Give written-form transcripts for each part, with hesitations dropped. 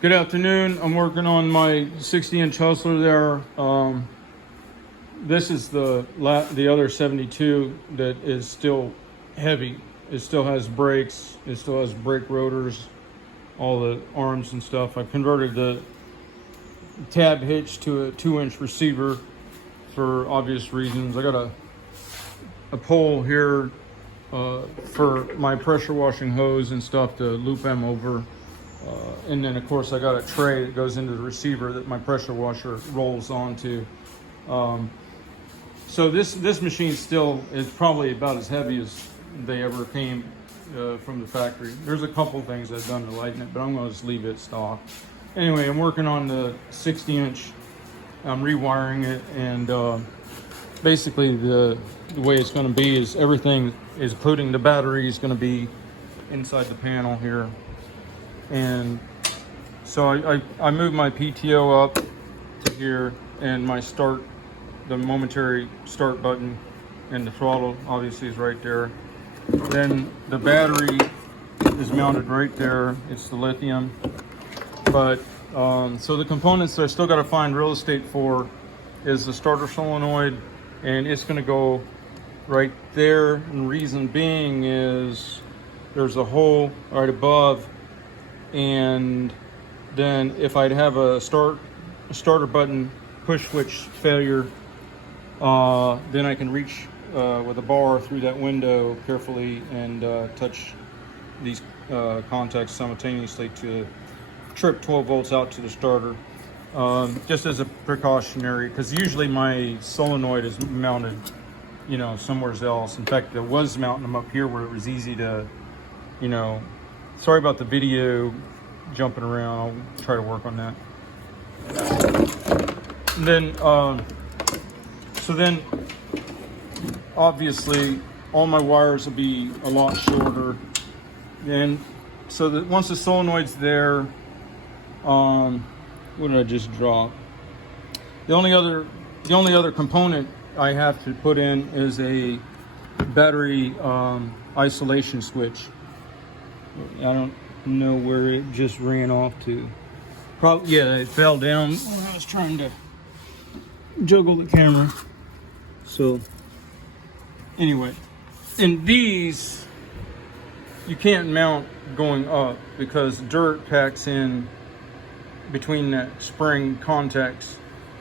Good afternoon. I'm working on my 60-inch hustler there. This is the other 72 that is still heavy. It still has brakes. It still has brake rotors, all the arms and stuff. I converted the tab hitch to a 2-inch receiver for obvious reasons. I got a pole here for my pressure washing hose and stuff to loop them over. And then of course I got a tray that goes into the receiver that my pressure washer rolls onto. So this machine still is probably about as heavy as they ever came from the factory. There's a couple things I've done to lighten it, but I'm going to just leave it stock. Anyway, I'm working on the 60-inch. I'm rewiring it, and basically the way it's going to be is everything is, including the battery, is going to be inside the panel here. And so I moved my PTO up to here, and my the momentary start button and the throttle obviously is right there. Then the battery is mounted right there. It's the lithium. But so the components that I still got to find real estate for is the starter solenoid, and it's going to go right there. And reason being is there's a hole right above. And then if I'd have a starter button push switch failure, then I can reach with a bar through that window carefully and touch these contacts simultaneously to trip 12 volts out to the starter, just as a precautionary, because usually my solenoid is mounted, somewhere else. In fact, I was mounting them up here where it was easy to, sorry about the video jumping around. I'll try to work on that. And then, so then, obviously, all my wires will be a lot shorter. And so that once the solenoid's there, what did I just drop? The only other component I have to put in is a battery isolation switch. I don't know where it just ran off to. Probably, yeah, it fell down when I was trying to juggle the camera. So anyway, and these you can't mount going up because dirt packs in between that spring contacts.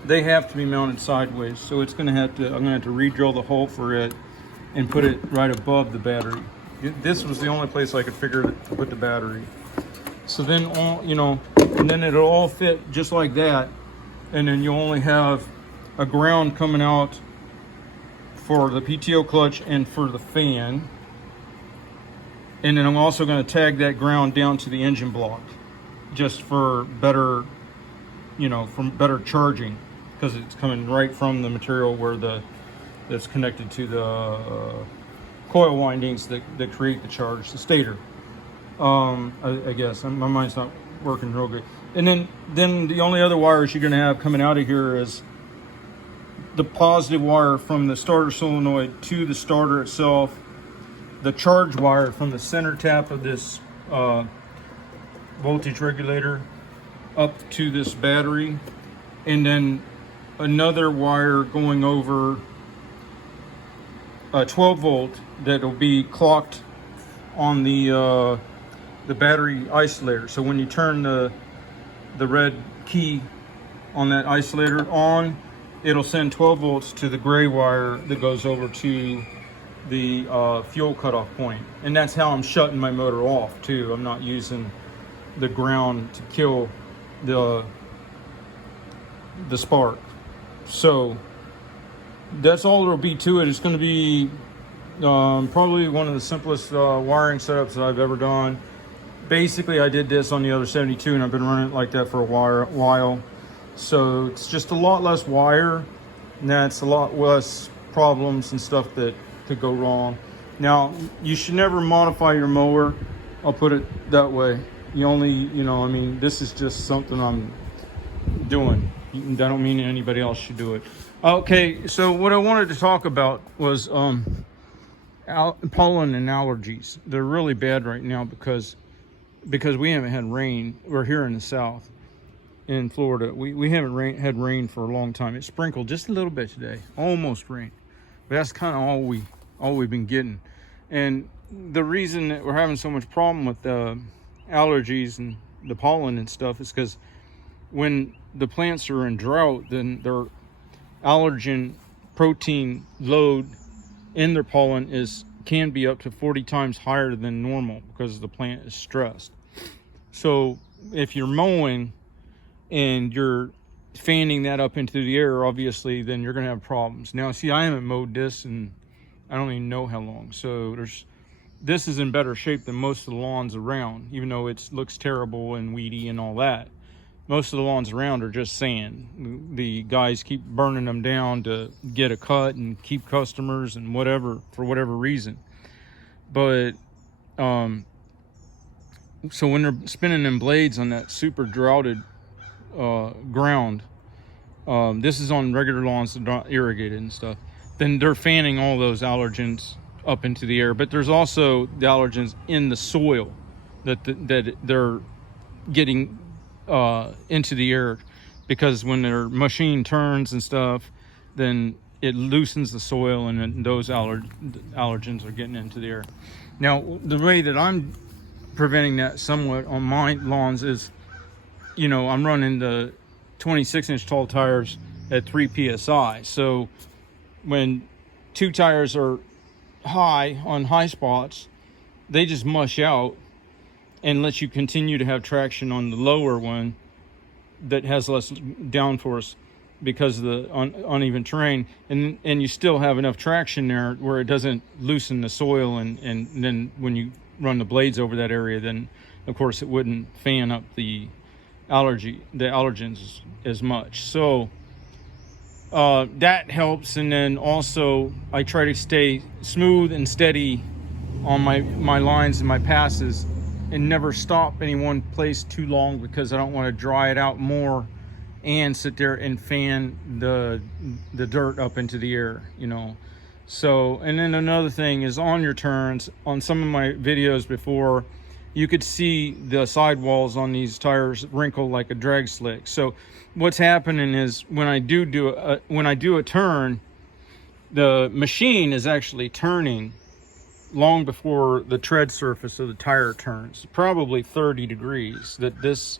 They have to be mounted sideways, so I'm gonna have to re-drill the hole for it and put it right above the battery. This was the only place I could figure to put the battery. So then and then it'll all fit just like that, and then you only have a ground coming out for the PTO clutch and for the fan. And then I'm also going to tag that ground down to the engine block, just for better, from better charging, because it's coming right from the material that's connected to the coil windings that create the charge, the stator. I guess my mind's not working real good. And then the only other wires you're going to have coming out of here is the positive wire from the starter solenoid to the starter itself, the charge wire from the center tap of this voltage regulator up to this battery, and then another wire going over a 12 volt that'll be clocked on the battery isolator. So when you turn the red key on that isolator on, it'll send 12 volts to the gray wire that goes over to the fuel cutoff point. And that's how I'm shutting my motor off too. I'm not using the ground to kill the spark. So that's all there'll be to it. It's going to be probably one of the simplest wiring setups that I've ever done. Basically, I did this on the other 72, and I've been running it like that for a while. So it's just a lot less wire, and that's a lot less problems and stuff that could go wrong. Now, you should never modify your mower. I'll put it that way. You only, this is just something I'm doing. That don't mean anybody else should do it. Okay, so what I wanted to talk about was pollen and allergies. They're really bad right now because because we haven't had rain. We're here in the South, in Florida. We haven't had rain for a long time. It sprinkled just a little bit today, almost rain, but that's kind of all we've been getting. And the reason that we're having so much problem with the allergies and the pollen and stuff is because when the plants are in drought, then their allergen protein load in their pollen can be up to 40 times higher than normal because the plant is stressed. So if you're mowing and you're fanning that up into the air, obviously, then you're going to have problems. Now, see, I haven't mowed this and I don't even know how long. So this is in better shape than most of the lawns around, even though it looks terrible and weedy and all that. Most of the lawns around are just sand. The guys keep burning them down to get a cut and keep customers and whatever, for whatever reason. But so when they're spinning them blades on that super droughted ground, this is on regular lawns that are not irrigated and stuff, then they're fanning all those allergens up into the air. But there's also the allergens in the soil that they're getting into the air, because when their machine turns and stuff, then it loosens the soil, and then those allergens are getting into the air. Now, the way that I'm preventing that somewhat on my lawns is, I'm running the 26-inch tall tires at 3 psi. So when 2 tires are high on high spots, they just mush out and let you continue to have traction on the lower one that has less downforce because of the uneven terrain, and you still have enough traction there where it doesn't loosen the soil, and then when you run the blades over that area, then of course it wouldn't fan up the allergens as much. So that helps. And then also I try to stay smooth and steady on my lines and my passes, and never stop any one place too long, because I don't want to dry it out more and sit there and fan the dirt up into the air, So, and then another thing is, on your turns, on some of my videos before, you could see the sidewalls on these tires wrinkle like a drag slick. So what's happening is, when I do a turn, the machine is actually turning long before the tread surface of the tire turns, probably 30 degrees, that this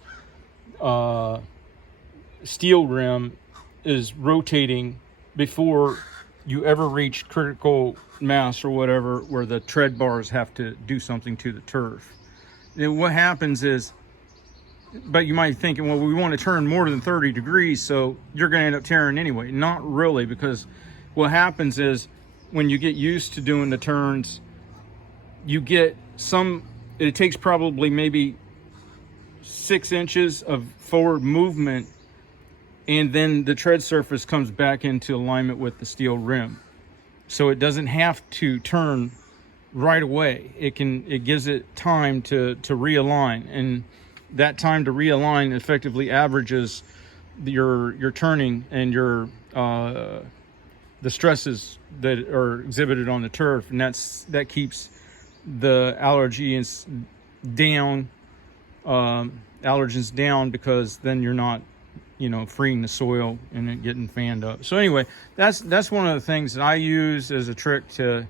steel rim is rotating before you ever reach critical mass or whatever, where the tread bars have to do something to the turf. And what happens is, but you might think, well, we want to turn more than 30 degrees, so you're going to end up tearing anyway. Not really, because what happens is, when you get used to doing the turns, you get it takes probably maybe 6 inches of forward movement, and then the tread surface comes back into alignment with the steel rim. So it doesn't have to turn right away. It gives it time to realign, and that time to realign effectively averages your turning and your the stresses that are exhibited on the turf, and that keeps the allergens down, because then you're not freeing the soil and it getting fanned up. So anyway, that's one of the things that I use as a trick to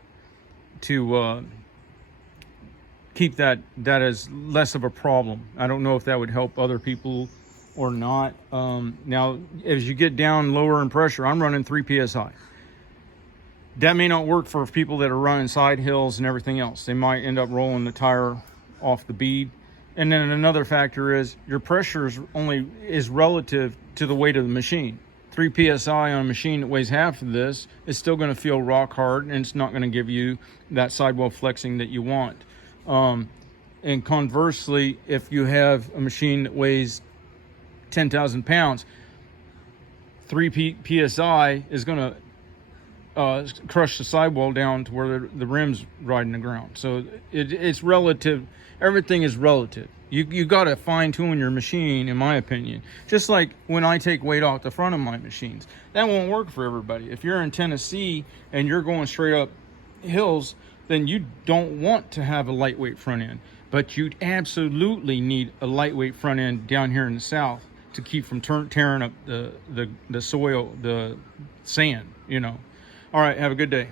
keep that as less of a problem. I don't know if that would help other people or not. Now, as you get down lower in pressure, I'm running 3 psi. That may not work for people that are running side hills and everything else. They might end up rolling the tire off the bead. And then another factor is, your pressure is relative to the weight of the machine. 3 psi on a machine that weighs half of this is still going to feel rock hard, and it's not going to give you that sidewall flexing that you want. And conversely, if you have a machine that weighs 10,000 pounds, 3 psi is going to crush the sidewall down to where the rim's riding the ground. So it's relative. Everything is relative. You got to fine tune your machine, in my opinion. Just like when I take weight off the front of my machines, that won't work for everybody. If you're in Tennessee and you're going straight up hills, then you don't want to have a lightweight front end. But you'd absolutely need a lightweight front end down here in the south to keep from tearing up the soil, the sand, you know. All right, have a good day.